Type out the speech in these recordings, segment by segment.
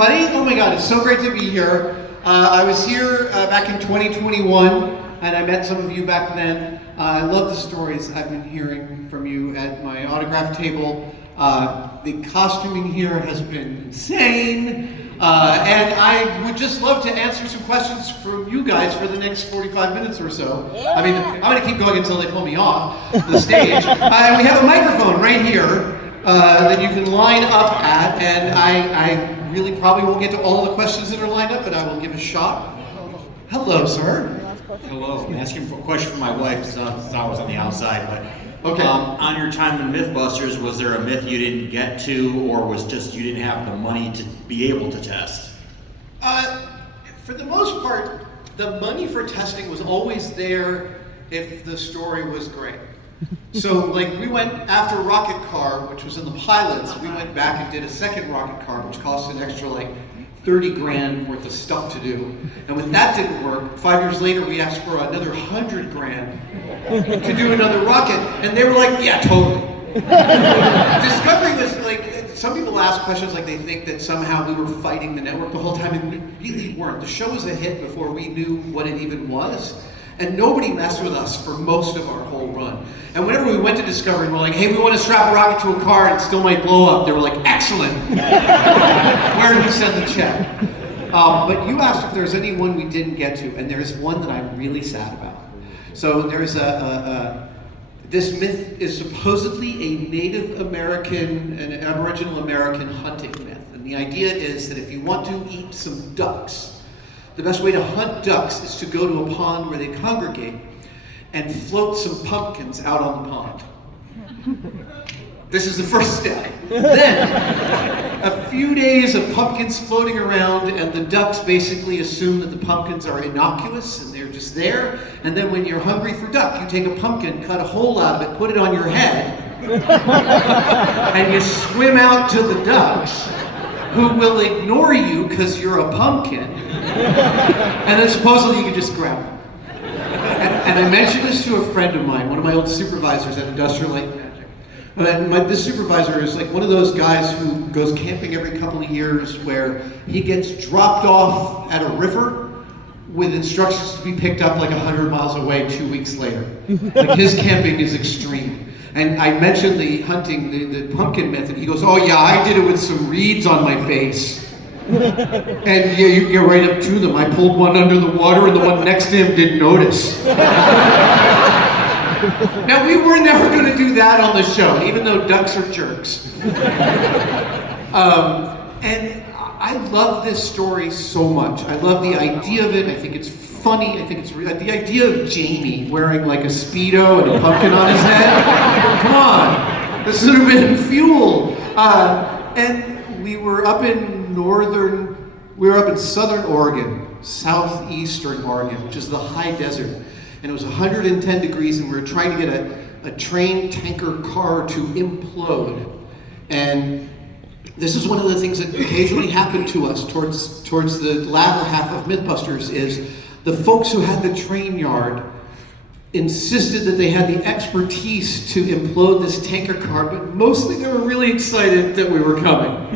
everybody. Oh my God, it's so great to be here. I was here back in 2021, and I met some of you back then. I love the stories I've been hearing from you at my autograph table. The costuming here has been insane. And I would just love to answer some questions from you guys for the next 45 minutes or so. I mean, I'm going to keep going until they pull me off the stage. We have a microphone right here that you can line up at, and I really probably won't get to all the questions that are lined up, but I will give a shot. Hello, sir. Hello. I'm asking for a question for my wife since I was on the outside, but okay. On your time in Mythbusters, was there a myth you didn't get to, or was just you didn't have the money to be able to test? For the most part, the money for testing was always there if the story was great. So, like, we went after Rocket Car, which was in the pilots, we went back and did a second Rocket Car, which cost an extra, like, 30 grand worth of stuff to do. And when that didn't work, 5 years later, we asked for another 100 grand to do another rocket, and they were like, yeah, totally. Discovery was like, some people ask questions like they think that somehow we were fighting the network the whole time, and we really weren't. The show was a hit before we knew what it even was. And nobody messed with us for most of our whole run. And whenever we went to Discovery and we're like, hey, we want to strap a rocket to a car and it still might blow up, they were like, excellent. Where do we send the check? But you asked if there's any one we didn't get to, and there's one that I'm really sad about. So there's this myth is supposedly a Native American and Aboriginal American hunting myth. And the idea is that if you want to eat some ducks, the best way to hunt ducks is to go to a pond where they congregate and float some pumpkins out on the pond. This is the first step. Then, a few days of pumpkins floating around, and the ducks basically assume that the pumpkins are innocuous and they're just there. And then when you're hungry for duck, you take a pumpkin, cut a hole out of it, put it on your head, and you swim out to the ducks, who will ignore you because you're a pumpkin, and then supposedly you can just grab them. And I mentioned this to a friend of mine, one of my old supervisors at Industrial Light Magic. And this supervisor is like one of those guys who goes camping every couple of years where he gets dropped off at a river with instructions to be picked up like 100 miles away 2 weeks later. Like, his camping is extreme. And I mentioned the hunting, the pumpkin method. He goes, oh yeah, I did it with some reeds on my face. And yeah, you get right up to them. I pulled one under the water and the one next to him didn't notice. Now, we were never going to do that on the show, even though ducks are jerks. And I love this story so much. I love the idea of it. I think it's funny. I think it's the idea of Jamie wearing like a Speedo and a pumpkin on his head. Come on, this would have been fuel. And we were up in southern Oregon, southeastern Oregon, which is the high desert. And it was 110 degrees, and we were trying to get a train tanker car to implode. And this is one of the things that occasionally happen to us towards the latter half of Mythbusters is the folks who had the train yard insisted that they had the expertise to implode this tanker car, but mostly they were really excited that we were coming.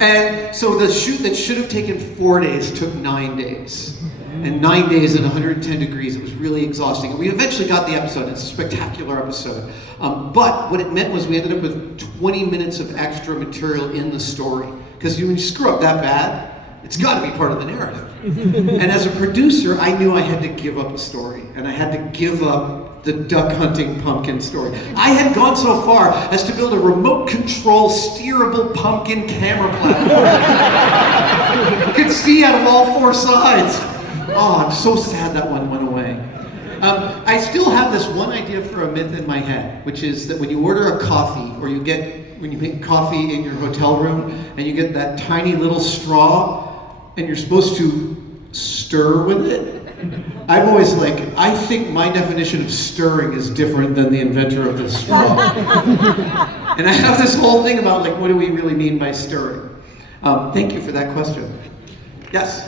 And so the shoot that should have taken 4 days took 9 days. And 9 days at 110 degrees, it was really exhausting. And we eventually got the episode. It's a spectacular episode. But what it meant was we ended up with 20 minutes of extra material in the story. Because when you screw up that bad, it's got to be part of the narrative. And as a producer, I knew I had to give up a story. And I had to give up the duck hunting pumpkin story. I had gone so far as to build a remote control steerable pumpkin camera platform. You could see out of all four sides. Oh, I'm so sad that one went away. I still have this one idea for a myth in my head, which is that when you order a coffee, or when you make coffee in your hotel room, and you get that tiny little straw, and you're supposed to stir with it, I'm always like, I think my definition of stirring is different than the inventor of the straw. And I have this whole thing about, like, what do we really mean by stirring? Thank you for that question. Yes?